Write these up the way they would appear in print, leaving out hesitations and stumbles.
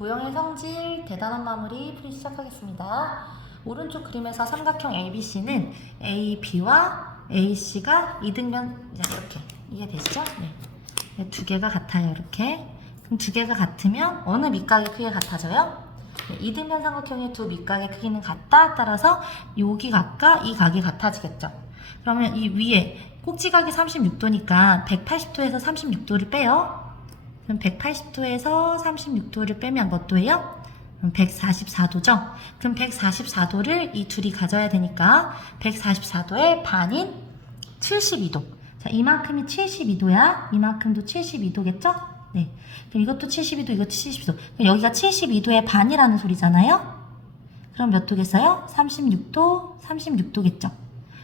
도형의 성질, 대단한 마무리 풀이 시작하겠습니다. 오른쪽 그림에서 삼각형 ABC는 AB와 AC가 이등변, 이렇게 이해되시죠? 네. 두 개가 같아요. 이렇게. 그럼 두 개가 같으면 어느 밑각의 크기가 같아져요? 네, 이등변 삼각형의 두 밑각의 크기는 같다. 따라서 여기 각과 이 각이 같아지겠죠. 그러면 이 위에 꼭지각이 36도니까 180도에서 36도를 빼요. 그럼 180도에서 36도를 빼면 몇 도예요? 144도죠? 그럼 144도를 이 둘이 가져야 되니까 144도의 반인 72도. 자, 이만큼이 72도야. 이만큼도 72도겠죠? 네. 그럼 이것도 72도, 이것도 72도. 그럼 여기가 72도의 반이라는 소리잖아요? 그럼 몇 도겠어요? 36도, 36도겠죠?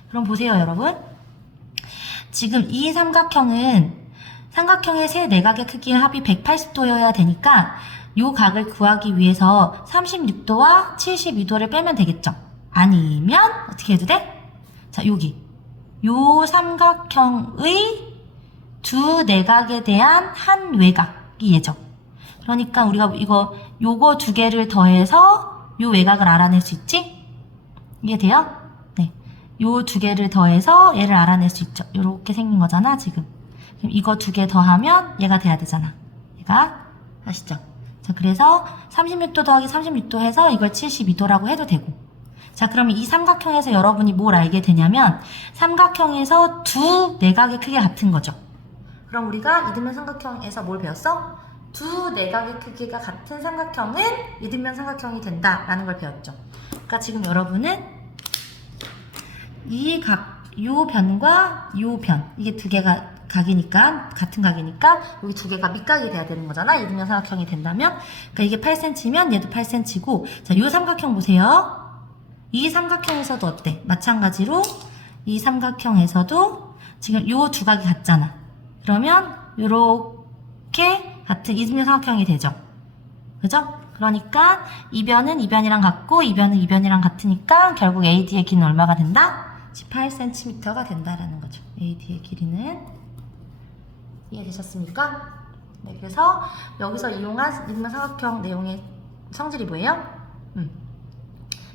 그럼 보세요, 여러분. 지금 이 삼각형의 세 내각의 크기의 합이 180도여야 되니까 요 각을 구하기 위해서 36도와 72도를 빼면 되겠죠? 아니면 어떻게 해도 돼? 자, 여기 요 삼각형의 두 내각에 대한 한 외곽이 얘죠. 그러니까 우리가 요거 두 개를 더해서 요 외곽을 알아낼 수 있지? 이해돼요? 네. 요 두 개를 더해서 얘를 알아낼 수 있죠. 요렇게 생긴 거잖아, 지금. 그럼 이거 두 개 더하면 얘가 돼야 되잖아. 얘가 아시죠? 자, 그래서 36도 더하기 36도 해서 이걸 72도라고 해도 되고. 자, 그러면 이 삼각형에서 여러분이 뭘 알게 되냐면 삼각형에서 두 내각의 크기가 같은 거죠. 그럼 우리가 이등변 삼각형에서 뭘 배웠어? 두 내각의 크기가 같은 삼각형은 이등변 삼각형이 된다라는 걸 배웠죠. 그러니까 지금 여러분은 요 변과 요 변, 이게 두 개가 같은 각이니까 여기 두 개가 밑각이 돼야 되는 거잖아. 이등변 삼각형이 된다면. 그러니까 이게 8cm면 얘도 8cm고. 자, 요 삼각형 보세요. 이 삼각형에서도 어때? 마찬가지로 이 삼각형에서도 지금 요 두 각이 같잖아. 그러면 요렇게 같은 이등변 삼각형이 되죠. 그죠? 그러니까 이 변은 이 변이랑 같고 이 변은 이 변이랑 같으니까 결국 AD의 길이는 얼마가 된다? 18cm가 된다라는 거죠. AD의 길이는. 이해되셨습니까? 네, 그래서 여기서 이용한 이등변 삼각형 내용의 성질이 뭐예요?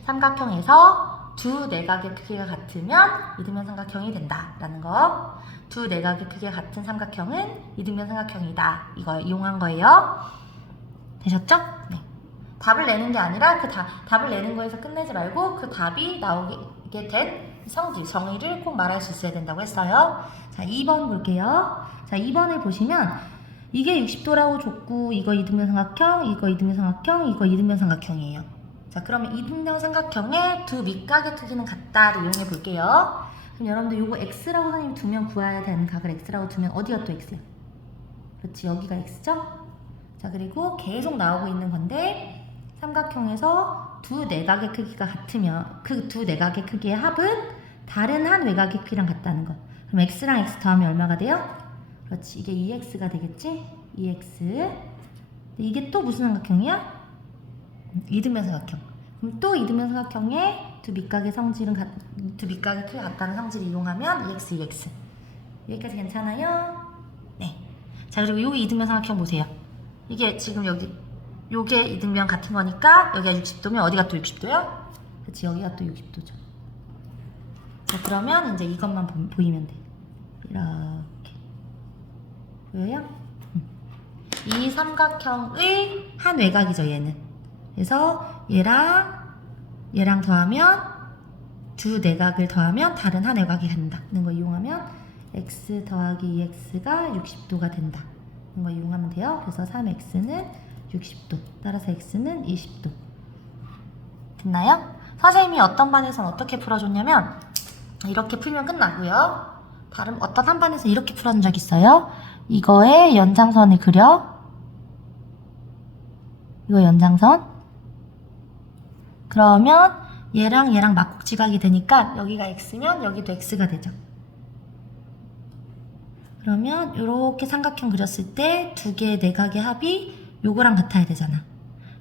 삼각형에서 두 내각의 크기가 같으면 이등변 삼각형이 된다라는 거. 두 내각의 크기가 같은 삼각형은 이등변 삼각형이다. 이거 이용한 거예요. 되셨죠? 네. 답을 내는 게 아니라 답을 내는 거에서 끝내지 말고 그 답이 나오게 된 성질, 정의를 꼭 말할 수 있어야 된다고 했어요. 자, 2번 볼게요. 자, 2번을 보시면 이게 60도라고 줬고 이거 이등변 삼각형, 이거 이등변 삼각형, 이거 이등변 삼각형이에요. 자, 그러면 이등변 삼각형의 두 밑각의 크기는 같다를 이용해 볼게요. 그럼 여러분들 요거 x라고 선생님이 두면 구해야 되는 각을 x라고 두면 어디가 또 x야? 그렇지, 여기가 x죠? 자, 그리고 계속 나오고 있는 건데 삼각형에서 두 내각의 크기가 같으면 그 두 내각의 크기의 합은 다른 한 외곽의 크기랑 같다는 거. 그럼 x랑 x 더하면 얼마가 돼요? 그렇지, 이게 2x가 되겠지? 2x. 이게 또 무슨 삼각형이야? 이등변 삼각형. 그럼 또 이등변 삼각형의 두 밑각의 크기가 같다는 성질을 이용하면 2x, 2x. 여기까지 괜찮아요? 네. 자, 그리고 여기 이등변 삼각형 보세요. 이게 지금 요게 이등변 같은 거니까 여기가 60도면 어디가 또 60도요? 그치, 여기가 또 60도죠. 자, 그러면 이제 이것만 보이면 돼. 이렇게. 보여요? 이 삼각형의 한 외곽이죠, 얘는. 그래서 얘랑 더하면 두 내각을 더하면 다른 한 외곽이 된다는 거 이용하면 x 더하기 2x가 60도가 된다. 이거 이용하면 돼요. 그래서 3x는 60도. 따라서 x는 20도. 됐나요? 선생님이 어떤 반에서는 어떻게 풀어줬냐면 이렇게 풀면 끝나고요. 어떤 한 반에서 이렇게 풀어준 적 있어요. 이거의 연장선을 그려. 이거 연장선. 그러면 얘랑 막국지각이 되니까 여기가 x면 여기도 x가 되죠. 그러면 이렇게 삼각형 그렸을 때 두 개의 내각의 합이 요거랑 같아야 되잖아.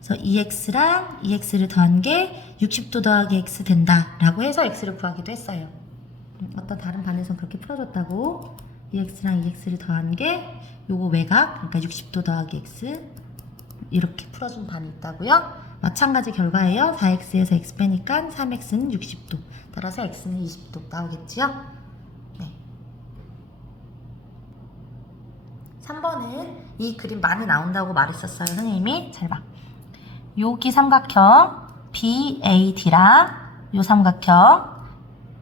그래서 2x랑 2x를 더한 게 60도 더하기 x 된다라고 해서 x를 구하기도 했어요. 어떤 다른 반에서는 그렇게 풀어줬다고. 2x랑 2x를 더한 게 요거 외곽, 그러니까 60도 더하기 x 이렇게 풀어준 반이 있다고요? 마찬가지 결과예요. 4x에서 x 빼니까 3x는 60도. 따라서 x는 20도 나오겠지요? 네. 3번은 이 그림 많이 나온다고 말했었어요. 선생님이. 잘 봐. 여기 삼각형 BAD랑 요 삼각형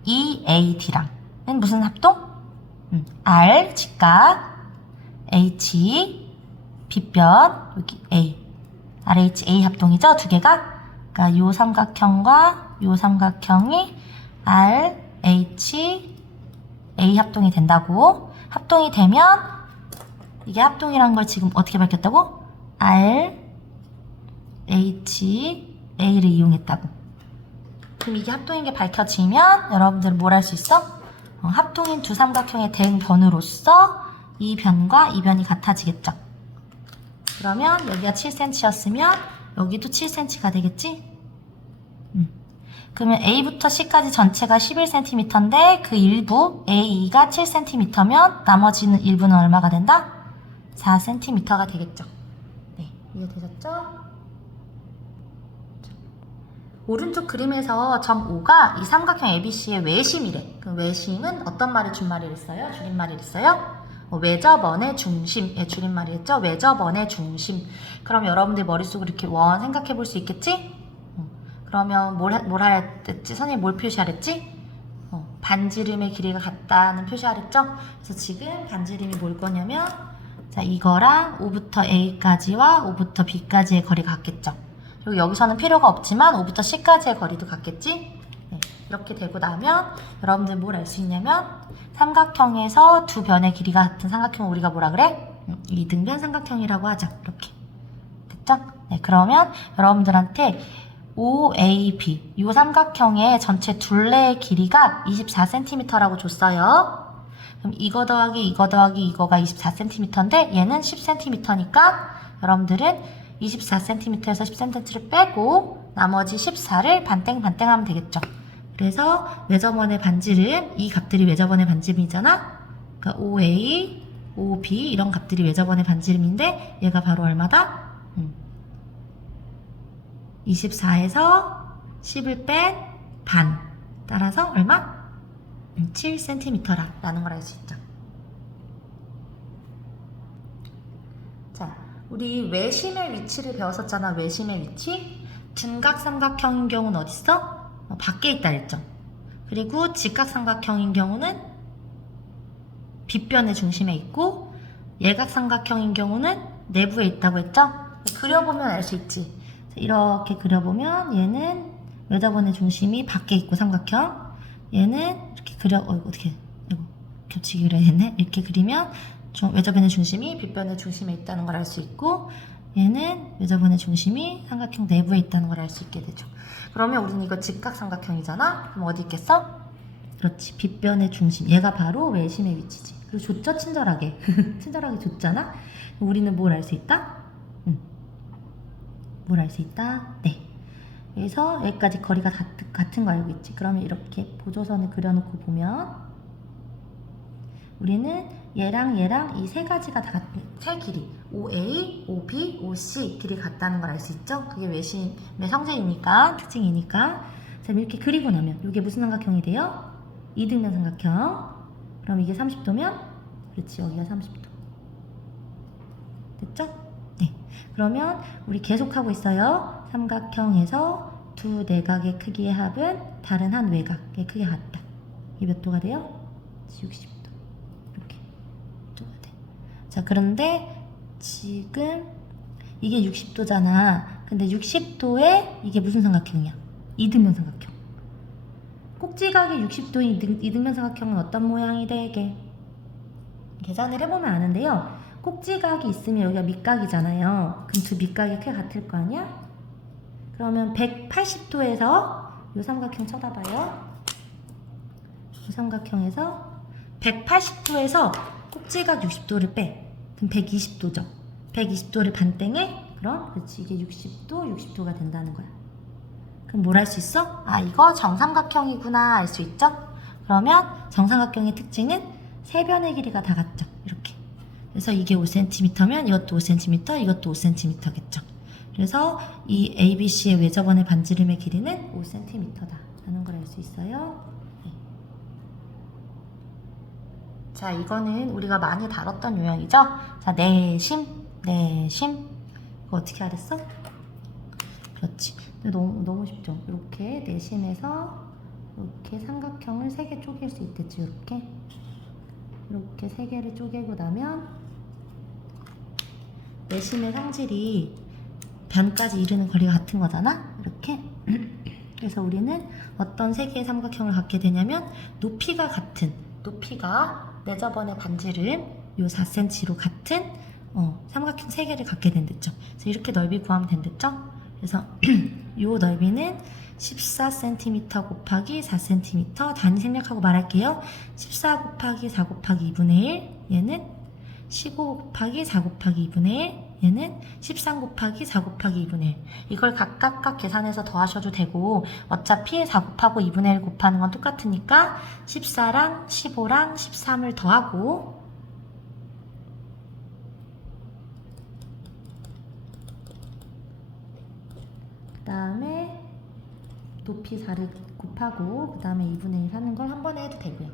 EAD랑 은 무슨 합동? R 직각 H 빗변 여기 A RH A 합동이죠? 두 개가. 그러니까 요 삼각형과 요 삼각형이 RH A 합동이 된다고. 합동이 되면 이게 합동이란 걸 지금 어떻게 밝혔다고? R H A를 이용했다고. 그럼 이게 합동인 게 밝혀지면 여러분들은 뭘 할 수 있어? 합동인 두 삼각형의 대응 변으로서 이 변과 이 변이 같아지겠죠. 그러면 여기가 7cm였으면 여기도 7cm가 되겠지? 그러면 A부터 C까지 전체가 11cm인데 그 일부 A가 7cm면 나머지는 일부는 얼마가 된다? 4cm가 되겠죠. 네, 이해되셨죠? 오른쪽 그림에서 점 O가 이 삼각형 ABC의 외심이래. 그 외심은 어떤 말이 준말이 있어요? 줄임말이 있어요? 외접원의 중심의 줄임말이 했죠? 외접원의 중심. 그럼 여러분들 머릿속으로 이렇게 원 생각해 볼 수 있겠지? 그러면 뭘 하랬지? 선생님이 뭘 표시하랬지? 반지름의 길이가 같다는 표시하랬죠? 그래서 지금 반지름이 뭘 거냐면 자, 이거랑 O부터 A까지와 O부터 B까지의 거리가 같겠죠? 그리고 여기서는 필요가 없지만 O부터 C까지의 거리도 같겠지? 네, 이렇게 되고 나면 여러분들 뭘 알 수 있냐면 삼각형에서 두 변의 길이가 같은 삼각형을 우리가 뭐라 그래? 이등변 삼각형이라고 하죠. 이렇게. 됐죠? 네, 그러면 여러분들한테 OAB 이 삼각형의 전체 둘레의 길이가 24cm라고 줬어요. 그럼 이거 더하기 이거 더하기 이거가 24cm인데 얘는 10cm니까 여러분들은 24cm에서 10cm를 빼고 나머지 14를 반땡반땡 하면 되겠죠. 그래서 외접원의 반지름, 이 값들이 외접원의 반지름이잖아. 그러니까 OA, OB 이런 값들이 외접원의 반지름인데 얘가 바로 얼마다? 24에서 10을 뺀 반. 따라서 얼마? 7cm라 라는 걸 알 수 있죠. 자, 우리 외심의 위치를 배웠었잖아. 외심의 위치. 둔각삼각형인 경우는 어디 있어? 밖에 있다 그랬죠. 그리고 직각삼각형인 경우는 빗변의 중심에 있고 예각삼각형인 경우는 내부에 있다고 했죠. 그려보면 알 수 있지. 이렇게 그려보면 얘는 외접원의 중심이 밖에 있고 삼각형, 얘는 이렇게 어떻게 겹치기 그려야겠네. 이렇게 그리면 외접원의 중심이 빗변의 중심에 있다는 걸 알 수 있고 얘는 외접원의 중심이 삼각형 내부에 있다는 걸 알 수 있게 되죠. 그러면 우리는 이거 직각삼각형이잖아? 그럼 어디 있겠어? 그렇지. 빗변의 중심. 얘가 바로 외심의 위치지. 그리고 줬죠? 친절하게. 친절하게 줬잖아? 우리는 뭘 알 수 있다? 뭘 알 수 있다? 네. 그래서 여기까지 거리가 같은 거 알고 있지. 그러면 이렇게 보조선을 그려놓고 보면 우리는 얘랑 얘랑 이 세 가지가 다 같은 세 길이 OA, OB, OC 길이 같다는 걸 알 수 있죠? 그게 외심의 성질이니까, 특징이니까. 자, 이렇게 그리고 나면 이게 무슨 삼각형이 돼요? 이등변 삼각형. 그럼 이게 30도면 그렇지, 여기가 30도. 됐죠? 네. 그러면 우리 계속하고 있어요. 삼각형에서 두 내각의 크기의 합은 다른 한 외각의 크기가 같다. 이게 몇 도가 돼요? 60도. 이렇게 도가 돼. 자, 그런데 지금 이게 60도잖아. 근데 60도에 이게 무슨 삼각형이야? 이등변 삼각형. 꼭지각이 60도인 이등변 삼각형은 어떤 모양이 되게? 계산을 해보면 아는데요. 꼭지각이 있으면 여기가 밑각이잖아요. 그럼 두 밑각의 크기가 같을 거 아니야? 그러면 180도에서 이 삼각형 쳐다봐요. 이 삼각형에서 180도에서 꼭지각 60도를 빼. 그럼 120도죠. 120도를 반땡해? 그럼 그렇지, 이게 60도, 60도가 된다는 거야. 그럼 뭘 할 수 있어? 아, 이거 정삼각형이구나 알 수 있죠? 그러면 정삼각형의 특징은 세 변의 길이가 다 같죠. 이렇게. 그래서 이게 5cm면 이것도 5cm, 이것도 5cm겠죠. 그래서 이 ABC의 외접원의 반지름의 길이는 5cm다 라는 걸 알 수 있어요. 네. 자, 이거는 우리가 많이 다뤘던 요령이죠. 자, 내심. 이거 어떻게 알았어? 그렇지. 근데 너무 쉽죠. 이렇게 내심에서 이렇게 삼각형을 3개 쪼갤 수 있겠지. 이렇게 3개를 쪼개고 나면 내심의 성질이 변까지 이르는 거리가 같은 거잖아. 이렇게. 그래서 우리는 어떤 3개의 삼각형을 갖게 되냐면 높이가 내접원의 반지름 요 4cm로 같은 삼각형 3개를 갖게 된댔죠. 그래서 이렇게 넓이 구하면 된댔죠. 그래서 요 넓이는 14cm 곱하기 4cm 단위 생략하고 말할게요. 14 곱하기 4 곱하기 2분의 1 얘는 15 곱하기 4 곱하기 2분의 1 얘는 13 곱하기 4 곱하기 2분의 1 이걸 각각 계산해서 더하셔도 되고 어차피 4 곱하고 2분의 1 곱하는 건 똑같으니까 14랑 15랑 13을 더하고 그 다음에 높이 4를 곱하고 그 다음에 2분의 1 하는 걸 한 번에 해도 되고요.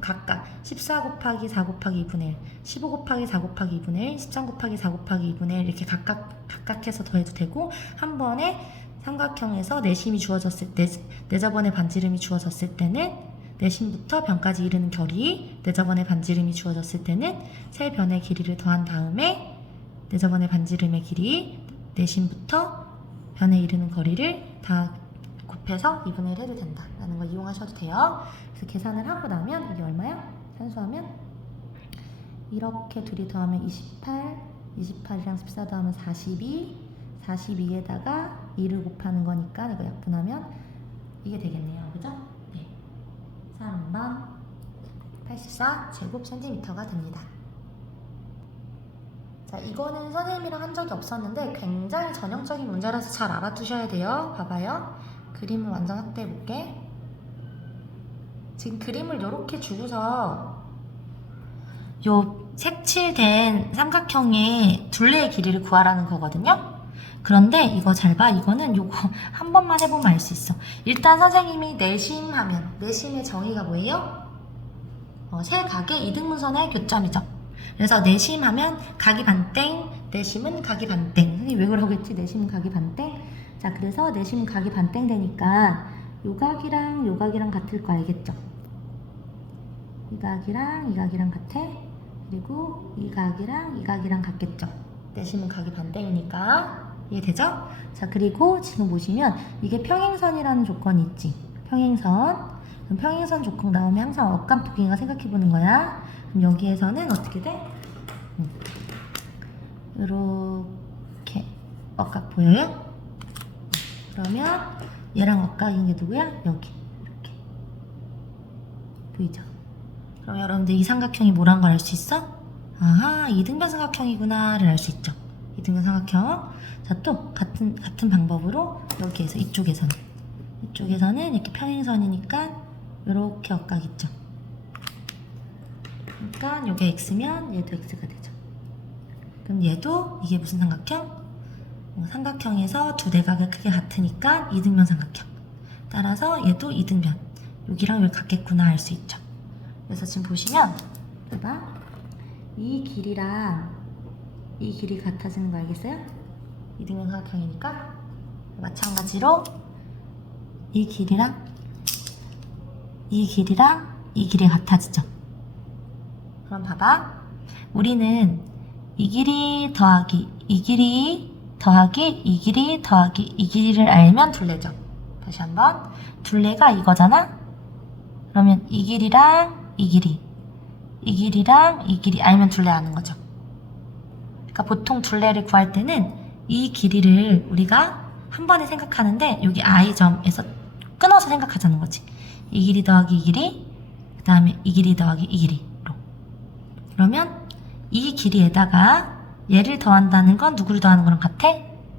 각각 14 곱하기 4 곱하기 2분의 1, 15 곱하기 4 곱하기 2분의 1, 13 곱하기 4 곱하기 2분의 1 이렇게 각각 해서 더해도 되고 한 번에 삼각형에서 내심이 주어졌을 때 내접원의 반지름이 주어졌을 때는 내심부터 변까지 이르는 결이 내접원의 반지름이 주어졌을 때는 세 변의 길이를 더한 다음에 내접원의 반지름의 길이 내심부터 변에 이르는 거리를 다 곱해서 2분의 1 해도 된다 라는 걸 이용하셔도 돼요. 그래서 계산을 하고 나면 이게 얼마야? 산수하면 이렇게 둘이 더하면 28, 28이랑 14 더하면 42, 42에다가 2를 곱하는 거니까 이거 약분하면 이게 되겠네요. 그죠? 네. 3번 84제곱센티미터가 됩니다. 자, 이거는 선생님이랑 한 적이 없었는데 굉장히 전형적인 문제라서 잘 알아두셔야 돼요. 봐봐요. 그림을 완전 확대해 볼게. 지금 그림을 이렇게 주고서 요 색칠된 삼각형의 둘레의 길이를 구하라는 거거든요. 그런데 이거 잘 봐. 이거는 요거 한 번만 해보면 알 수 있어. 일단 선생님이 내심하면 내심의 정의가 뭐예요? 세 각의 이등분선의 교점이죠. 그래서 내심하면 각이 반땡, 내심은 각이 반땡. 선생님 왜 그러고 했지? 내심은 각이 반땡. 자, 그래서 내심은 각이 반땡 되니까 요 각이랑 요 각이랑 같을 거 알겠죠? 이 각이랑 이 각이랑 같아. 그리고 이 각이랑 이 각이랑 같겠죠? 내심은 각이 반땡이니까. 이해되죠? 자, 그리고 지금 보시면 이게 평행선이라는 조건이 있지. 평행선. 그럼 평행선 조건 나오면 항상 억간폭인가 생각해보는 거야. 그럼 여기에서는 어떻게 돼? 이렇게 억각 보여요? 그러면 얘랑 억각인 게 누구야? 여기 이렇게 보이죠? 그럼 여러분들 이 삼각형이 뭐란 걸 알 수 있어? 아하, 이등변 삼각형이구나를 알 수 있죠. 이등변 삼각형. 자, 또 같은 방법으로 여기에서 이쪽에서는 이렇게 평행선이니까 이렇게 억각 있죠. 그러니까 요게 x면 얘도 x가 되죠. 그럼 얘도 이게 무슨 삼각형? 삼각형에서 두 대각의 크게 같으니까 이등변 삼각형. 따라서 얘도 이등변. 여기랑 여기 같겠구나 알 수 있죠. 그래서 지금 보시면 봐봐. 이 길이랑 이 길이 같아지는 거 알겠어요? 이등변 삼각형이니까 마찬가지로 이 길이랑 이 길이 같아지죠. 그럼 봐봐. 우리는 이 길이 더하기 이 길이 더하기 이 길이 더하기 이 길이를 알면 둘레죠. 다시 한번. 둘레가 이거잖아? 그러면 이 길이랑 이 길이랑 이 길이 알면 둘레 아는 거죠. 그러니까 보통 둘레를 구할 때는 이 길이를 우리가 한 번에 생각하는데 여기 I점에서 끊어서 생각하자는 거지. 이 길이 더하기 이 길이, 그 다음에 이 길이 더하기 이 길이로. 그러면 이 길이에다가 얘를 더한다는 건 누구를 더하는 거랑 같아?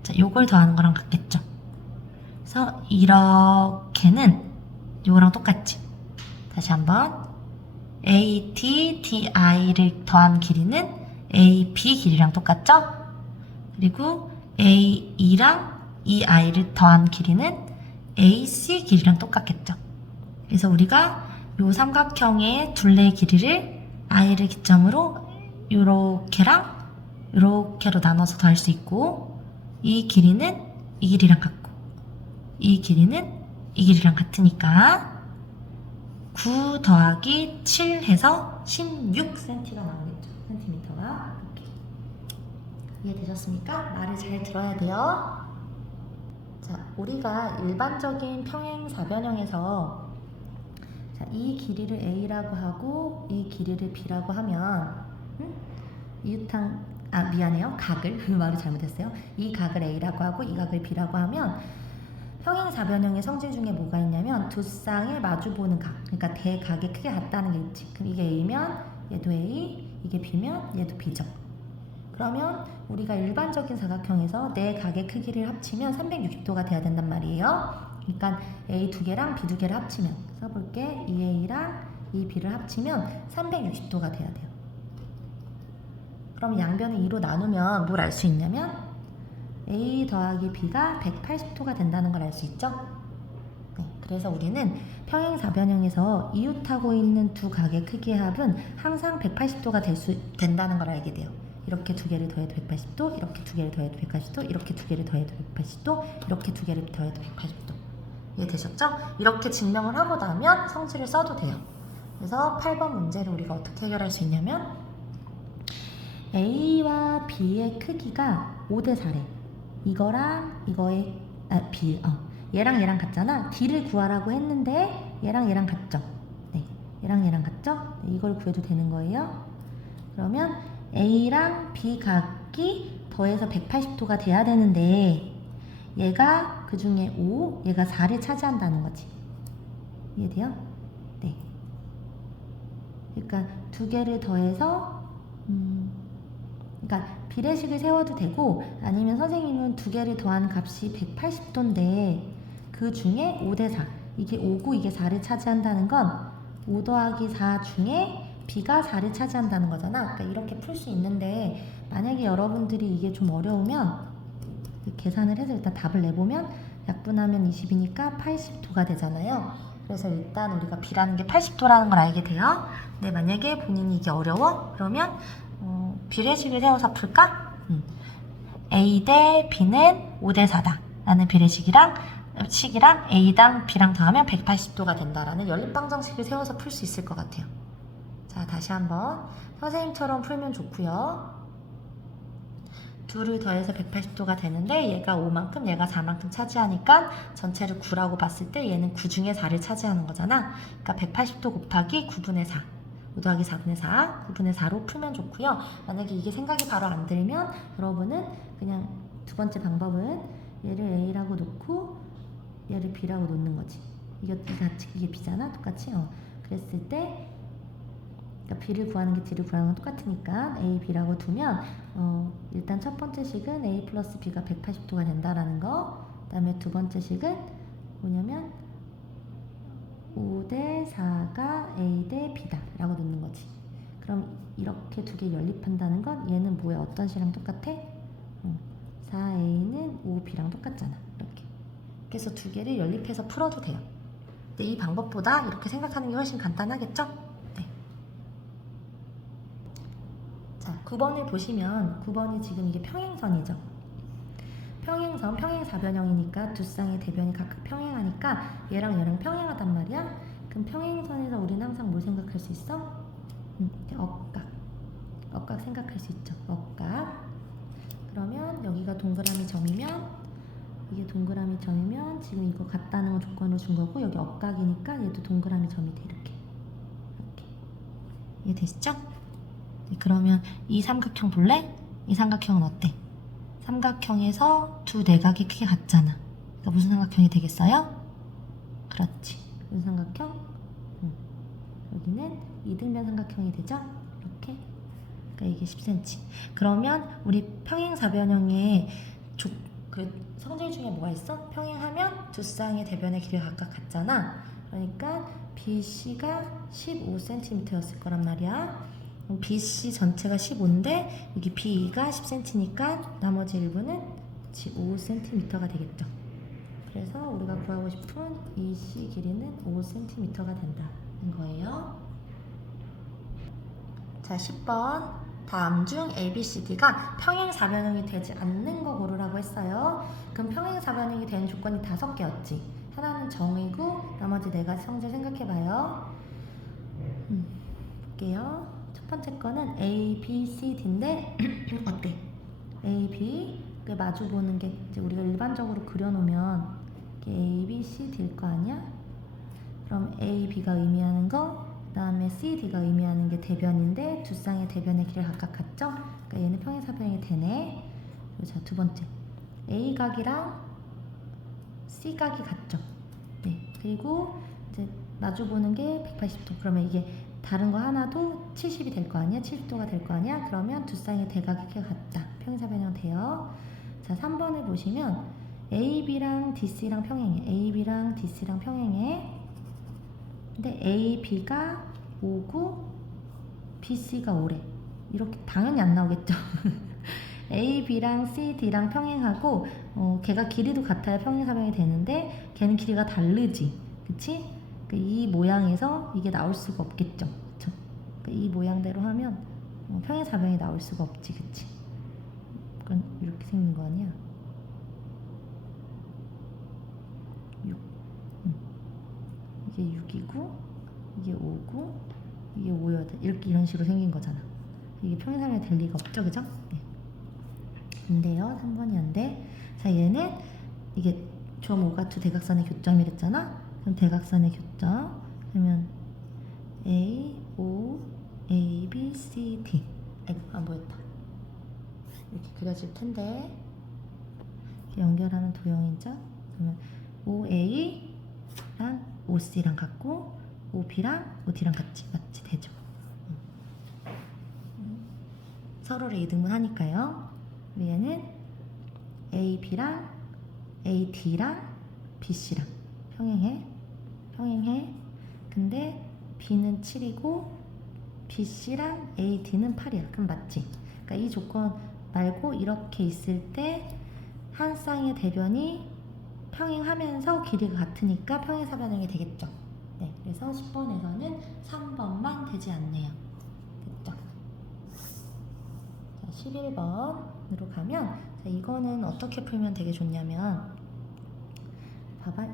자, 요걸 더하는 거랑 같겠죠. 그래서 이렇게는 요거랑 똑같지. 다시 한번. AT, DI를 더한 길이는 AB 길이랑 똑같죠? 그리고 AE랑 이 I를 더한 길이는 AC 길이랑 똑같겠죠. 그래서 우리가 요 삼각형의 둘레의 길이를 I를 기점으로 요렇게랑 요렇게로 나눠서 더할 수 있고, 이 길이는 이 길이랑 같고 이 길이는 이 길이랑 같으니까 9 더하기 7 해서 16cm가 나오겠죠. 센티미터가. 이렇게. 이해되셨습니까? 말을 잘 들어야 돼요. 자, 우리가 일반적인 평행사변형에서 자, 이 길이를 A라고 하고 이 길이를 B라고 하면 미안해요. 각을 말이 잘못했어요. 이 각을 A라고 하고 이 각을 B라고 하면 평행사변형의 성질 중에 뭐가 있냐면 두 쌍을 마주보는 각, 그러니까 대각의 크게 같다는 게 있지. 그럼 이게 A면 얘도 A, 이게 B면 얘도 B죠. 그러면 우리가 일반적인 사각형에서 네 각의 크기를 합치면 360도가 돼야 된단 말이에요. 그러니까 A 두 개랑 B 두 개를 합치면, 써볼게. 이 A랑 이 B를 합치면 360도가 돼야 돼요. 그럼 양변을 2로 나누면 뭘 알 수 있냐면 A 더하기 B가 180도가 된다는 걸 알 수 있죠? 네, 그래서 우리는 평행사변형에서 이웃하고 있는 두 각의 크기의 합은 항상 180도가 된다는 걸 알게 돼요. 이렇게 두 개를 더해도 180도, 이렇게 두 개를 더해도 180도, 이렇게 두 개를 더해도 180도, 이렇게 두 개를 더해도 180도. 이해되셨죠? 이렇게 증명을 하고 나면 성질을 써도 돼요. 그래서 8번 문제를 우리가 어떻게 해결할 수 있냐면 A와 B의 크기가 5대 4래. 이거랑 이거의 B, 얘랑 얘랑 같잖아. D를 구하라고 했는데 얘랑 얘랑 같죠? 네, 얘랑 얘랑 같죠? 네, 이걸 구해도 되는 거예요. 그러면 A랑 B 각이 더해서 180도가 돼야 되는데 얘가 그 중에 5, 얘가 4를 차지한다는 거지. 이해돼요? 네. 그러니까 두 개를 더해서 그러니까 비례식을 세워도 되고, 아니면 선생님은 두 개를 더한 값이 180도인데 그 중에 5대 4, 이게 5고 이게 4를 차지한다는 건 5 더하기 4 중에 B가 4를 차지한다는 거잖아. 그러니까 이렇게 풀 수 있는데, 만약에 여러분들이 이게 좀 어려우면 계산을 해서 일단 답을 내보면 약분하면 20이니까 80도가 되잖아요. 그래서 일단 우리가 B라는 게 80도라는 걸 알게 돼요. 근데 만약에 본인이 이게 어려워? 그러면 비례식을 세워서 풀까? A 대 B는 5대 4다 라는 비례식이랑 A당 B랑 더하면 180도가 된다라는 연립방정식을 세워서 풀 수 있을 것 같아요. 자, 다시 한번 선생님처럼 풀면 좋고요. 둘을 더해서 180도가 되는데 얘가 5만큼 얘가 4만큼 차지하니까 전체를 9라고 봤을 때 얘는 9 중에 4를 차지하는 거잖아. 그러니까 180도 곱하기 9분의 4, 5 더하기 4분의 4, 9분의 4로 풀면 좋고요. 만약에 이게 생각이 바로 안 들면 여러분은 그냥 두 번째 방법은 얘를 A라고 놓고 얘를 B라고 놓는 거지. 이게 B잖아? 똑같이? 그랬을 때 그러니까 B를 구하는 게 D를 구하는 건 똑같으니까 A, B라고 두면 일단 첫 번째 식은 A 플러스 B가 180도가 된다라는 거, 그 다음에 두 번째 식은 뭐냐면 5 대 4가 A 대 B다 라고 놓는 거지. 그럼 이렇게 두 개 연립한다는 건 얘는 뭐야? 어떤 식이랑 똑같아? 4A는 5B랑 똑같잖아. 이렇게. 그래서 두 개를 연립해서 풀어도 돼요. 근데 이 방법보다 이렇게 생각하는 게 훨씬 간단하겠죠? 9번을 보시면 9번이 지금 이게 평행선이죠. 평행선, 평행사변형이니까 두 쌍의 대변이 각각 평행하니까 얘랑 얘랑 평행하단 말이야. 그럼 평행선에서 우리는 항상 뭘 생각할 수 있어? 억각 생각할 수 있죠. 억각. 그러면 여기가 동그라미 점이면, 이게 동그라미 점이면 지금 이거 같다는 거 조건으로 준 거고, 여기 억각이니까 얘도 동그라미 점이 돼. 이렇게 이해되시죠? 네, 그러면 이 삼각형 볼래? 이 삼각형은 어때? 삼각형에서 두 내각의 크기 같잖아. 그러니까 무슨 삼각형이 되겠어요? 그렇지. 무슨 삼각형? 여기는 이등변 삼각형이 되죠? 이렇게. 그러니까 이게 10cm. 그러면 우리 평행사변형의 그 성질 중에 뭐가 있어? 평행하면 두 쌍의 대변의 길이가 각각 같잖아. 그러니까 BC가 15cm였을 거란 말이야. BC 전체가 15인데 여기 B가 10cm니까 나머지 일부는 그치, 5cm가 되겠죠. 그래서 우리가 구하고 싶은 이 C 길이는 5cm가 된다는 거예요. 자, 10번. 다음 중 ABCD가 평행사변형이 되지 않는 거 고르라고 했어요. 그럼 평행사변형이 되는 조건이 5개였지. 하나는 정이고 나머지 4가지 성질 생각해봐요. 볼게요. 첫 번째 거는 A, B, C, D인데 어때? A, B 마주 보는 게 이제 우리가 일반적으로 그려놓으면 이게 A, B, C, D일 거 아니야? 그럼 A, B가 의미하는 거, 그 다음에 C, D가 의미하는 게 대변인데 두 쌍의 대변의 길이 각각 같죠? 그러니까 얘는 평행사변형이 되네. 그리고 자, 두 번째 A 각이랑 C 각이 같죠? 네. 그리고 이제 마주 보는 게 180도. 그러면 이게 다른 거 하나도 70이 될 거 아니야? 70도가 될 거 아니야? 그러면 두 쌍의 대각의 키가 같다. 평행사변형 돼요. 자, 3번을 보시면 AB랑 DC랑 평행해. AB랑 DC랑 평행해. 근데 AB가 5고 BC가 5래. 이렇게 당연히 안 나오겠죠. AB랑 CD랑 평행하고 걔가 길이도 같아야 평행사변이 되는데 걔는 길이가 다르지. 그치? 이 모양에서 이게 나올 수가 없겠죠. 그쵸? 이 모양대로 하면 평행사변이 나올 수가 없지. 그치? 그건 이렇게 생긴 거 아니야? 6. 이게 6이고 이게 5고 이게 5여야 돼. 이렇게 이런 식으로 생긴 거잖아. 이게 평행사변이 될 리가 없죠. 그죠? 네. 안 돼요. 3번이 안 돼. 자, 얘는 이게 점 5가 두 대각선의 교점이랬잖아. 그럼 대각선의 교점 그러면 A, O, A, B, C, D. 아이고, 안 보였다. 이렇게 그려질 텐데 이렇게 연결하는 도형이죠. 그러면 OA랑 OC랑 같고 OB랑 OD랑 같이 맞지 되죠. 서로를 이등분 하니까요. 얘는 AB랑 AD랑 BC랑 평행해. 근데 B는 7이고 BC랑 AD는 8이야. 그럼 맞지? 그러니까 이 조건 말고 이렇게 있을 때 한 쌍의 대변이 평행하면서 길이가 같으니까 평행사변형이 되겠죠. 네, 그래서 10번에서는 3번만 되지 않네요. 됐죠? 자, 11번으로 가면 자, 이거는 어떻게 풀면 되게 좋냐면 봐봐.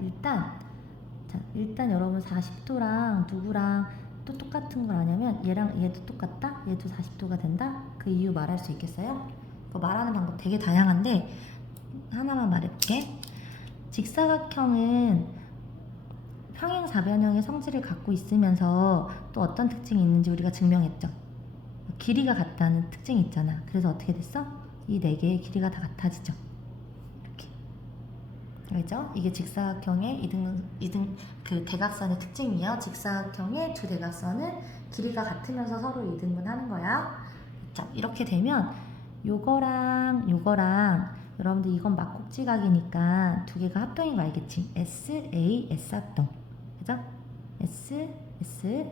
일단 여러분 40도랑 누구랑 또 똑같은 걸 아냐면 얘랑 얘도 똑같다? 얘도 40도가 된다? 그 이유 말할 수 있겠어요? 말하는 방법 되게 다양한데 하나만 말해볼게. 직사각형은 평행사변형의 성질을 갖고 있으면서 또 어떤 특징이 있는지 우리가 증명했죠. 길이가 같다는 특징이 있잖아. 그래서 어떻게 됐어? 이 4개의 길이가 다 같아지죠. 이렇게. 알죠? 이게 직사각형의 그 대각선의 특징이에요. 직사각형의 두 대각선은 길이가 같으면서 서로 이등분 하는 거야. 자, 이렇게 되면 요거랑 여러분들 이건 막곡지각이니까 두 개가 합동인 거 알겠지? S, A, S 합동. 그죠? S,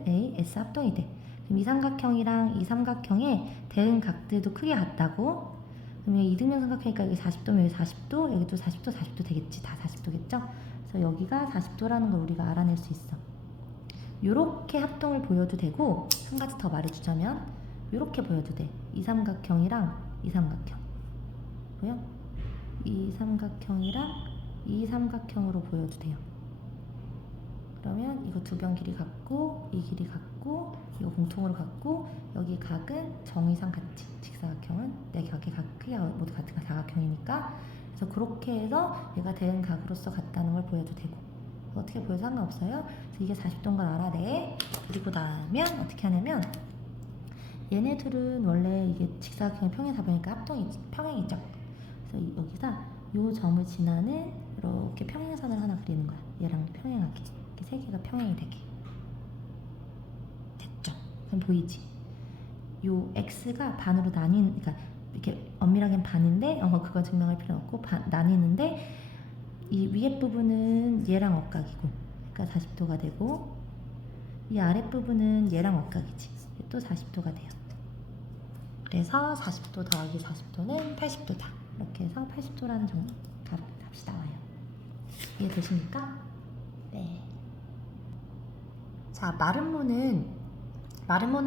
A, S 합동이 돼. 그럼 이 삼각형이랑 이 삼각형의 대응각들도 크게 같다고. 그러면 이등변 삼각형이니까 여기 40도면 여기 40도, 여기도 40도, 40도 되겠지. 다 40도겠죠? 그래서 여기가 40도라는 걸 우리가 알아낼 수 있어. 요렇게 합동을 보여도 되고, 한 가지 더 말해주자면 요렇게 보여도 돼. 이 삼각형이랑 이 삼각형. 보여? 이 삼각형이랑 이 삼각형으로 보여도 돼요. 그러면 이거 두 변 길이 같고 이 길이 같고 이거 공통으로 같고 여기 각은 정의상 같지. 직사각형은 네 각의 각 크기가 모두 같은 사각형이니까. 그래서 그렇게 해서 얘가 대응각으로서 같다는 걸 보여도 되고 어떻게 보여도 상관없어요. 그래서 이게 40도인 걸 알아내. 그리고 나면 어떻게 하냐면 얘네들은 원래 이게 직사각형의 평행사변이니까 평행이죠. 그래서 여기다 요 점을 지나는 이렇게 평행선을 하나 그리는 거야. 얘랑 평행하게. 이렇게 세 개가 평행이 되게. 됐죠? 그럼 보이지? 요 x가 반으로 그러니까 이렇게 엄밀하게는 반인데 그거 증명할 필요 없고 나뉘는데 이 위에 부분은 얘랑 억각이고 그러니까 40도가 되고 이 아랫 부분은 얘랑 억각이지. 또 40도가 돼요. 그래서 40도 더하기 40도는 80도다. 이렇게 해서 80도라는 값이 나와요. 이해되십니까? 네. 자, 마름모는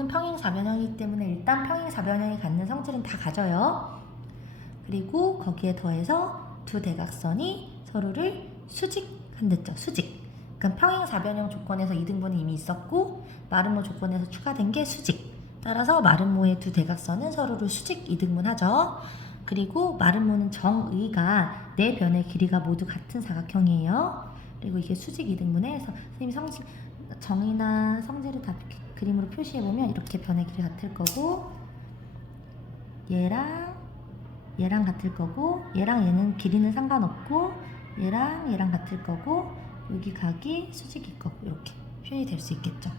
평행사변형이기 때문에 일단 평행사변형이 갖는 성질은 다 가져요. 그리고 거기에 더해서 두 대각선이 서로를 수직한댔죠. 수직. 그러니까 평행사변형 조건에서 이등분이 이미 있었고 마름모 조건에서 추가된 게 수직. 따라서 마름모의 두 대각선은 서로를 수직 이등분하죠. 그리고 마름모는 정의가 네 변의 길이가 모두 같은 사각형이에요. 그리고 이게 수직 이등분해서 선생님이 정의나 성질을 다 그림으로 표시해보면 이렇게 변의 길이 같을 거고 얘랑 같을 거고 얘랑 얘는 길이는 상관없고 얘랑 같을 거고 여기 각이 수직일 거고 이렇게 표현이 될 수 있겠죠.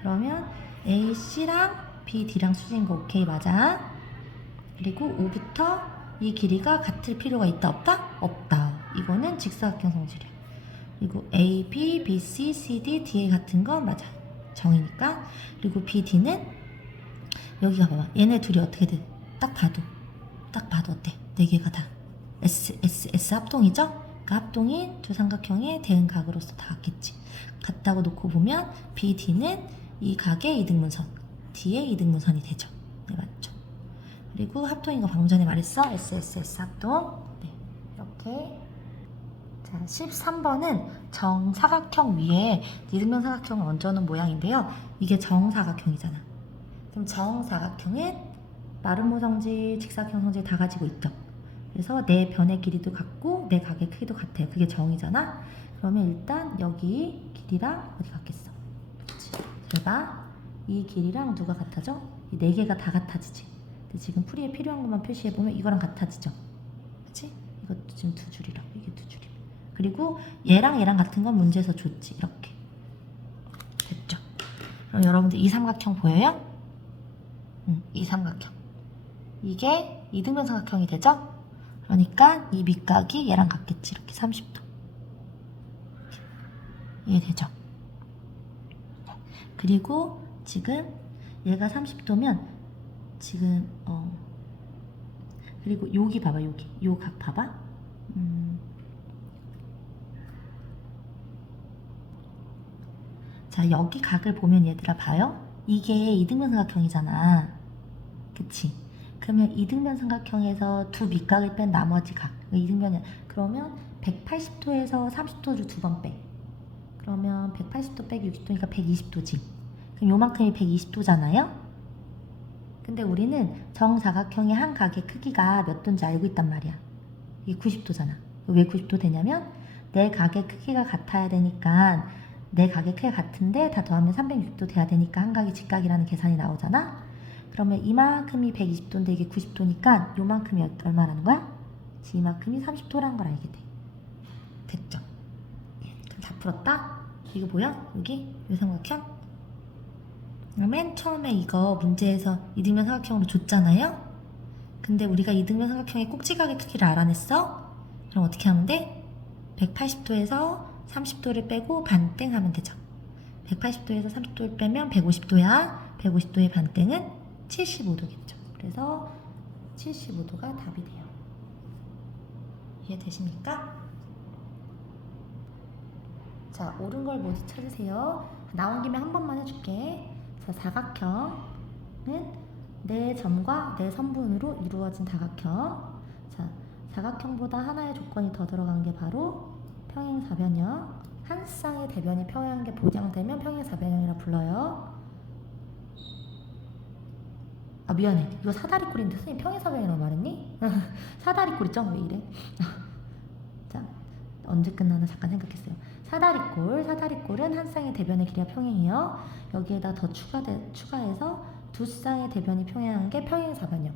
그러면 AC랑 BD랑 수직인 거 오케이 맞아. 그리고 O부터 이 길이가 같을 필요가 있다 없다? 없다. 이거는 직사각형 성질이야. 그리고 A, B, B, C, C, D, D에 같은 건 맞아. 정이니까. 그리고 B, D는 여기가 봐봐. 얘네 둘이 어떻게 돼? 딱 봐도 어때? 네 개가 다 S 합동이죠? 그러니까 합동인 두 삼각형의 대응각으로서 다 같겠지. 같다고 놓고 보면 B, D는 이 각의 이등분선, D의 이등분선이 되죠. 네, 맞죠? 그리고 합동인 거 방금 전에 말했어. S 합동. 네, 이렇게. 자, 13번은 정사각형 위에 이등변 사각형을 얹어놓은 모양인데요. 이게 정사각형이잖아. 그럼 정사각형은 마름모 성질, 직사각형 성질 다 가지고 있죠. 그래서 내 변의 길이도 같고 내 각의 크기도 같아요. 그게 정이잖아. 그러면 일단 여기 길이랑 어디 같겠어? 그치? 제가 이 길이랑 누가 같아져? 이 네 개가 다 같아지지. 근데 지금 풀이에 필요한 것만 표시해보면 이거랑 같아지죠. 그치? 이것도 지금 두 줄이라고. 이게 두 줄이. 그리고 얘랑 같은 건 문제에서 줬지. 이렇게. 됐죠? 그럼 여러분들 이 삼각형 보여요? 이 삼각형. 이게 이등변 삼각형이 되죠? 그러니까 이 밑각이 얘랑 같겠지. 이렇게 30도. 이해되죠? 그리고 지금 얘가 30도면 지금 그리고 여기 봐봐. 여기 요 각 봐봐. 자, 여기 각을 보면 얘들아 봐요. 이게 이등변 삼각형이잖아. 그치? 그러면 이등변 삼각형에서 두 밑각을 뺀 나머지 각 이등변이야. 그러면 180도에서 30도를 두 번 빼. 그러면 180도 빼기 60도니까 120도지. 그럼 요만큼이 120도잖아요? 근데 우리는 정사각형의 한 각의 크기가 몇 도인지 알고 있단 말이야. 이게 90도잖아. 왜 90도 되냐면 내 각의 크기가 같아야 되니까 내 각의 크기가 같은데 다 더하면 360도 돼야 되니까 한 각이 직각이라는 계산이 나오잖아. 그러면 이만큼이 120도인데 이게 90도니까 요만큼이 얼마라는 거야? 이만큼이 30도라는 걸 알게 돼. 됐죠? 그럼 다 풀었다? 이거 뭐야? 여기? 요 삼각형? 맨 처음에 이거 문제에서 이등변 삼각형으로 줬잖아요? 근데 우리가 이등변 삼각형의 꼭지각의 크기를 알아냈어? 그럼 어떻게 하면 돼? 180도에서 30도를 빼고 반땡 하면 되죠. 180도에서 30도를 빼면 150도야. 150도의 반땡은 75도겠죠. 그래서 75도가 답이 돼요. 이해되십니까? 자, 옳은 걸 모두 찾으세요. 나온 김에 한 번만 해줄게. 자, 사각형은 네 점과 네 선분으로 이루어진 사각형. 자, 사각형보다 하나의 조건이 더 들어간 게 바로 평행사변형. 한 쌍의 대변이 평행한 게 보장되면 평행사변형이라 불러요. 아, 미안해. 이거 사다리꼴인데 선생님 평행사변형이라고 말했니? 사다리꼴이죠? 왜 이래? 자, 언제 끝나나 잠깐 생각했어요. 사다리꼴은 한 쌍의 대변의 길이가 평행이요. 여기에다 더 추가해서 두 쌍의 대변이 평행한 게 평행사변형.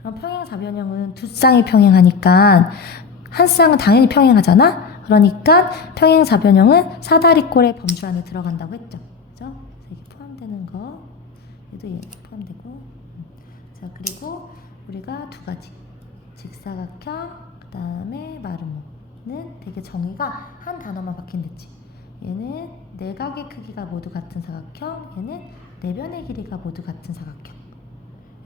그럼 평행사변형은 두 쌍이 평행하니까 한 쌍은 당연히 평행하잖아. 그러니까 평행사변형은 사다리꼴의 범주 안에 들어간다고 했죠. 그죠? 이게 포함되는 거, 얘도 얘 포함되고. 자, 그리고 우리가 두 가지, 직사각형, 그 다음에 마름모는 되게 정의가 한 단어만 바뀐댔지. 얘는 네 각의 크기가 모두 같은 사각형, 얘는 네 변의 길이가 모두 같은 사각형.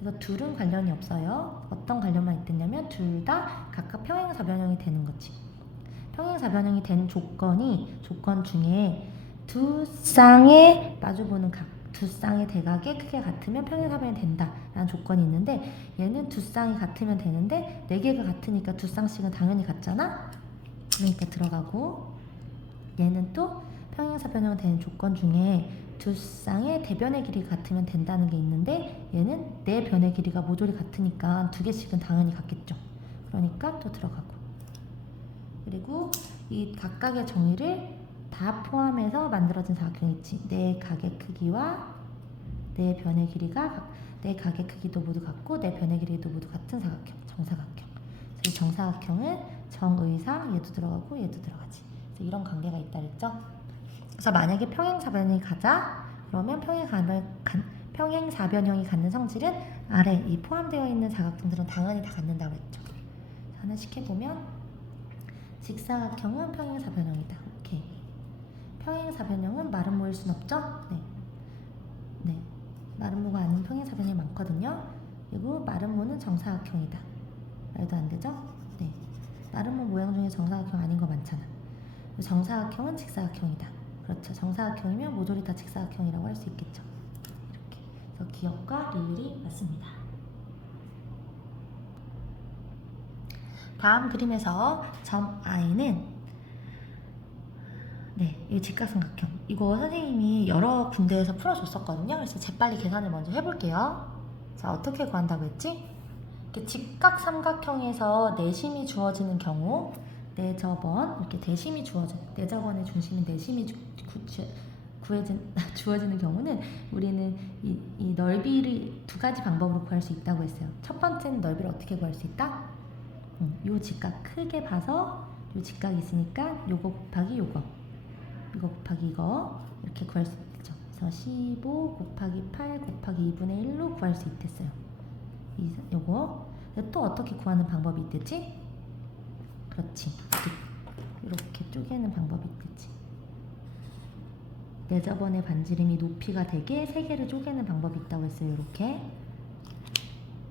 그래서 둘은 관련이 없어요. 어떤 관련만 있겠냐면 둘 다 각각 평행사변형이 되는 거지. 평행사변형이 되는 조건 중에 두 쌍의 마주보는 각, 두 쌍의 대각의 크기가 같으면 평행사변형이 된다라는 조건이 있는데 얘는 두 쌍이 같으면 되는데 네 개가 같으니까 두 쌍씩은 당연히 같잖아. 그러니까 들어가고 얘는 또 평행사변형 되는 조건 중에 두 쌍의 대변의 길이가 같으면 된다는 게 있는데 얘는 네 변의 길이가 모조리 같으니까 두 개씩은 당연히 같겠죠. 그러니까 또 들어가고 그리고 이 각각의 정의를 다 포함해서 만들어진 사각형이 있지. 네 각의 크기와 네 변의 길이가 네 각의 크기도 모두 같고 네 변의 길이도 모두 같은 사각형, 정사각형. 그래서 이 정사각형은 정의상 얘도 들어가고 얘도 들어가지. 그래서 이런 관계가 있다 그랬죠. 그래서 만약에 평행사변형이 가자 그러면 평행사변형이 갖는 성질은 아래 이 포함되어 있는 사각형들은 당연히 다 갖는다고 했죠. 하나씩 해보면 직사각형은 평행사변형이다. 오케이. 평행사변형은 마름모일 순 없죠? 네. 마름모가 아닌 평행사변형이 많거든요. 그리고 마름모는 정사각형이다. 말도 안 되죠? 네. 마름모 모양 중에 정사각형 아닌 거 많잖아. 정사각형은 직사각형이다. 그렇죠. 정사각형이면 모조리 다 직사각형이라고 할 수 있겠죠. 이렇게. 그래서 기억과 리을이 맞습니다. 다음 그림에서 점 I는 이 직각삼각형. 이거 선생님이 여러 군데에서 풀어줬었거든요. 그래서 재빨리 계산을 먼저 해볼게요. 자, 어떻게 구한다고 했지? 이렇게 직각삼각형에서 내심이 주어지는 경우 내저번 이렇게 대심이 내저번의 중심인 내심이 주어지는 경우는 우리는 이 넓이를 두 가지 방법으로 구할 수 있다고 했어요. 첫 번째는 넓이를 어떻게 구할 수 있다? 요 직각 크게 봐서 요 직각이 있으니까 요거 곱하기 요거 이거 곱하기 이거 이렇게 구할 수 있죠. 그래서 15 곱하기 8 곱하기 2분의 1로 구할 수 있겠어요. 요거 또 어떻게 구하는 방법이 있겠지? 그렇지. 이렇게 쪼개는 방법이 있겠지. 내저번의 반지름이 높이가 되게 세 개를 쪼개는 방법이 있다고 했어요. 이렇게.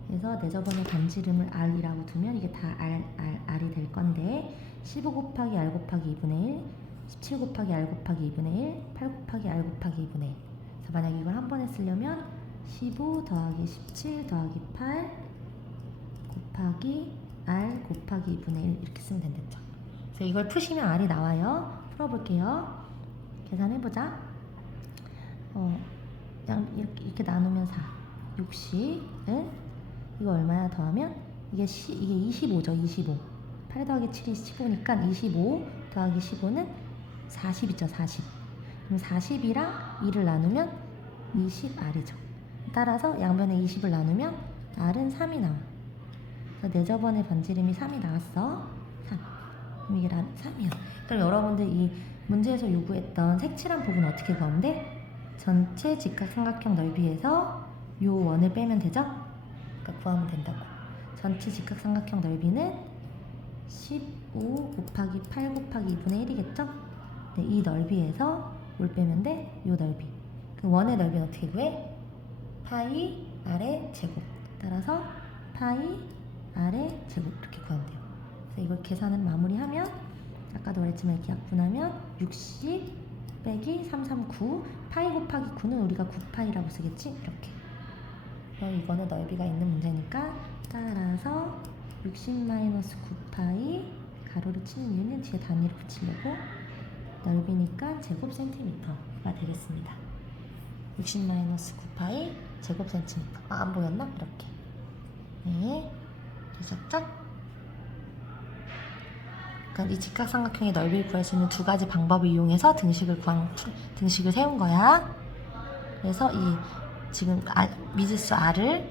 그래서 내저번의 반지름을 R이라고 두면 이게 다 R이 될 건데 15 곱하기 R 곱하기 2분의 1 17 곱하기 R 곱하기 2분의 1 8 곱하기 R 곱하기 2분의 1 그래서 만약 이걸 한 번에 쓰려면 15 더하기 17 더하기 8 곱하기 R 곱하기 2분의 1 이렇게 쓰면 된댔죠. 그래서 이걸 푸시면 R이 나와요. 풀어볼게요. 계산해보자. 그냥 이렇게 나누면 4 60은 이거 얼마야 더하면 이게 25죠. 25 8 더하기 7이 15니까 25 더하기 15는 40이죠. 40 그럼 40이랑 2를 나누면 20R이죠. 따라서 양변에 20을 나누면 R은 3이 나와. 그래서 내저번의 반지름이 3이 나왔어. 3 그럼 이게 3이야. 그럼 여러분들 이 문제에서 요구했던 색칠한 부분 어떻게 구하면 돼? 전체 직각삼각형 넓이에서 요 원을 빼면 되죠? 그러니까 구하면 된다고. 전체 직각삼각형 넓이는 15 곱하기 8 곱하기 2분의 1이겠죠? 네, 이 넓이에서 뭘 빼면 돼? 요 넓이. 그 원의 넓이는 어떻게 구해? 파이 R의 제곱. 따라서 파이 R의 제곱 이렇게 구하면 돼요. 그래서 이걸 계산을 마무리하면 아까도 말했지만 이렇게 약분하면 60 빼기 339 파이 곱하기 9는 우리가 9파이라고 쓰겠지? 이렇게. 그럼 이거는 넓이가 있는 문제니까 따라서 60-9파이 가로를 치는 이유는 뒤에 단위를 붙이려고 넓이니까 제곱 센티미터가 되겠습니다. 60-9파이 제곱 센티미터. 안 보였나? 이렇게. 네. 되셨죠? 그러니까 이 직각삼각형의 넓이를 구할 수 있는 두 가지 방법을 이용해서 등식을 세운 거야. 그래서 이 지금 미지수 R을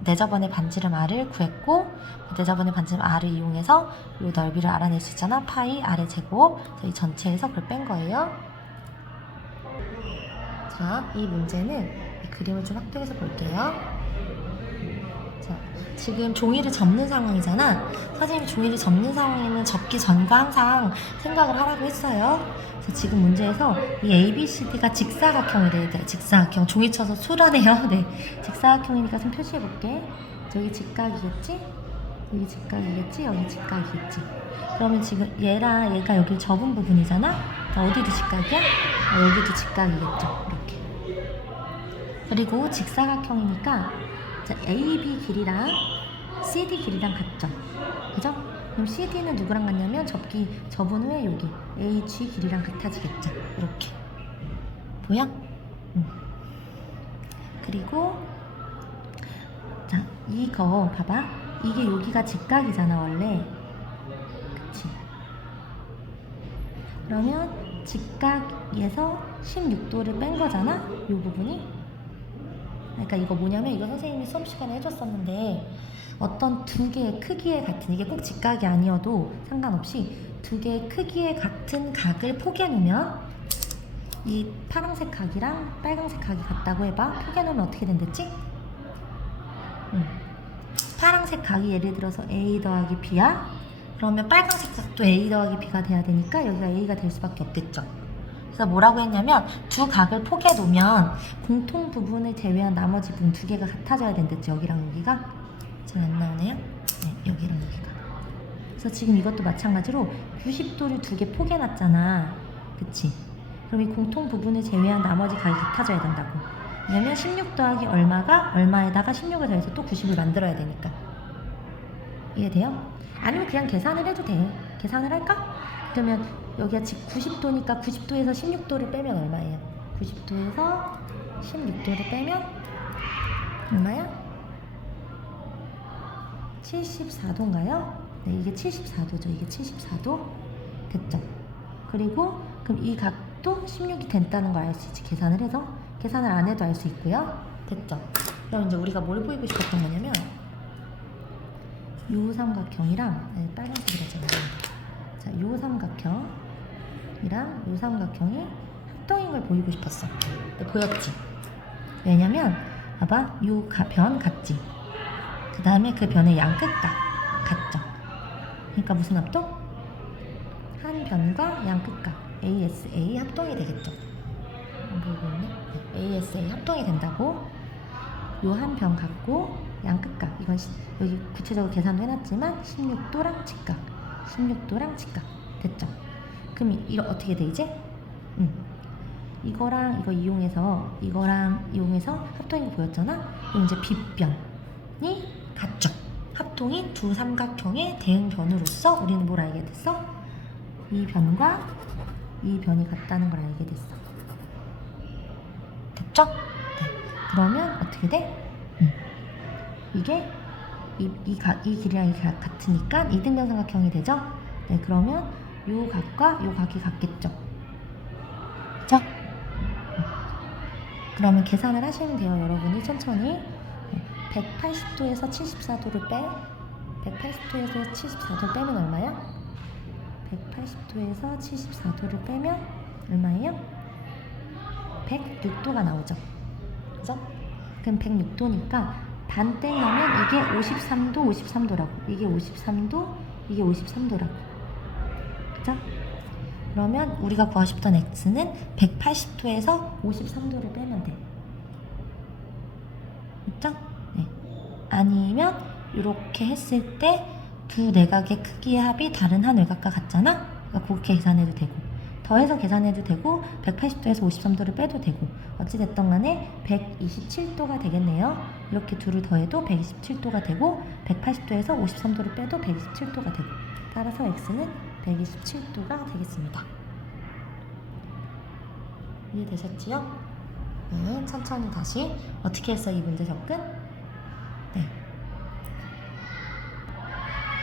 내저번의 반지름 R을 구했고 내저번의 반지름 R을 이용해서 이 넓이를 알아낼 수 있잖아. 파이 R의 제곱. 이 전체에서 그걸 뺀 거예요. 자, 이 문제는 이 그림을 좀 확대해서 볼게요. 자, 지금 종이를 접는 상황이잖아. 선생님이 종이를 접는 상황에는 접기 전과 항상 생각을 하라고 했어요. 그래서 지금 문제에서 이 A, B, C, D가 직사각형이 돼야 돼. 직사각형. 종이 쳐서 수라네요. 네. 직사각형이니까 좀 표시해볼게. 저기 직각이겠지? 여기 직각이겠지? 여기 직각이겠지? 그러면 지금 얘랑 얘가 여기 접은 부분이잖아? 어디도 직각이야? 여기도 직각이겠죠? 이렇게. 그리고 직사각형이니까 자, AB 길이랑 CD 길이랑 같죠? 그죠? 그럼 CD는 누구랑 같냐면 접은 후에 여기 AG 길이랑 같아지겠죠? 이렇게. 보여? 그리고 자, 이거 봐봐. 이게 여기가 직각이잖아 원래. 그치? 그러면 직각에서 16도를 뺀 거잖아? 이 부분이. 그러니까 이거 뭐냐면 이거 선생님이 수업 시간에 해줬었는데 어떤 두 개의 크기에 같은, 이게 꼭 직각이 아니어도 상관없이 두 개의 크기에 같은 각을 포개놓으면 이 파란색 각이랑 빨간색 각이 같다고 해봐. 포개놓으면 어떻게 된댔지? 파란색 각이 예를 들어서 A 더하기 B야. 그러면 빨간색 각도 A 더하기 B가 돼야 되니까 여기가 A가 될 수밖에 없겠죠. 그래서 뭐라고 했냐면 두 각을 포개놓으면 공통 부분을 제외한 나머지 부분 두 개가 같아져야 된댔죠. 여기랑 여기가. 잘 안 나오네요. 네, 여기랑 여기가. 그래서 지금 이것도 마찬가지로 90도를 두 개 포개놨잖아. 그치? 그럼 이 공통 부분을 제외한 나머지 각이 같아져야 된다고. 왜냐면 16 더하기 얼마가 얼마에다가 16을 더해서 또 90을 만들어야 되니까. 이해돼요? 아니면 그냥 계산을 해도 돼. 계산을 할까? 그러면 여기가 지금 90도니까 90도에서 16도를 빼면 얼마예요? 90도에서 16도를 빼면 얼마야? 74도인가요? 네, 이게 74도죠. 이게 74도 됐죠? 그리고 그럼 이 각도 16이 된다는 걸 알 수 있지. 계산을 해서. 계산을 안 해도 알 수 있고요. 됐죠? 그럼 이제 우리가 뭘 보이고 싶었던 거냐면 요 삼각형이랑 빨간색이라잖아요. 자, 요 삼각형이랑 요 삼각형이 합동인 걸 보이고 싶었어. 근데 보였지? 왜냐면 봐봐, 요 변 같지? 그 다음에 그 변의 양 끝각 같죠? 그러니까 무슨 합동? 한 변과 양 끝각 ASA 합동이 되겠죠? 안 보이고 있네? 네, ASA 합동이 된다고. 요 한 변 갖고 양 끝각, 이건 여기 구체적으로 계산도 해놨지만 16도랑 직각, 16도랑 직각 됐죠? 그럼 이거 어떻게 돼 이제? 이거랑 이거랑 이용해서 합동이 보였잖아? 그럼 이제 빗변이 같죠? 합동이 두 삼각형의 대응변으로서 우리는 뭘 알게 됐어? 이 변과 이 변이 같다는 걸 알게 됐어. 됐죠? 네. 그러면 어떻게 돼? 이게 이 길이랑 이 각 같으니까 이등변 삼각형이 되죠? 네, 그러면 요 각과 요 각이 같겠죠? 그죠? 그러면 계산을 하시면 돼요, 여러분이 천천히. 180도에서 74도를 빼. 180도에서 74도를 빼면 얼마야? 180도에서 74도를 빼면 얼마예요? 106도가 나오죠. 그죠? 그럼 106도니까 반 떼려면 이게 53도, 53도라고. 이게 53도, 이게 53도라고. 그죠? 그러면 우리가 구하고 싶던 x는 180도에서 53도를 빼면 돼. 그죠? 네. 아니면 이렇게 했을 때 두 내각의 크기의 합이 다른 한 외곽과 같잖아? 그러니까 그렇게 계산해도 되고, 더해서 계산해도 되고, 180도에서 53도를 빼도 되고, 어찌됐든 간에 127도가 되겠네요. 이렇게 둘을 더해도 127도가 되고, 180도에서 53도를 빼도 127도가 되고, 따라서 x는 127도가 되겠습니다. 이해되셨지요? 네, 천천히 다시. 어떻게 했어 이 문제 접근? 네.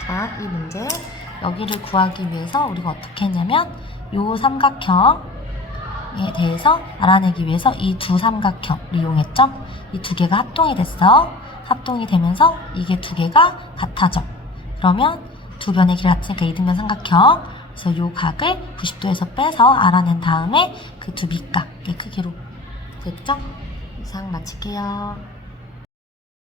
자, 이 문제 여기를 구하기 위해서 우리가 어떻게 했냐면 요 삼각형에 대해서 알아내기 위해서 이 두 삼각형을 이용했죠. 이 두 개가 합동이 됐어. 합동이 되면서 이게 두 개가 같아져. 그러면 두 변의 길이 같으니까 이등변 삼각형. 그래서 요 각을 90도에서 빼서 알아낸 다음에 그 두 밑각의 크기로 됐죠? 이상 마칠게요.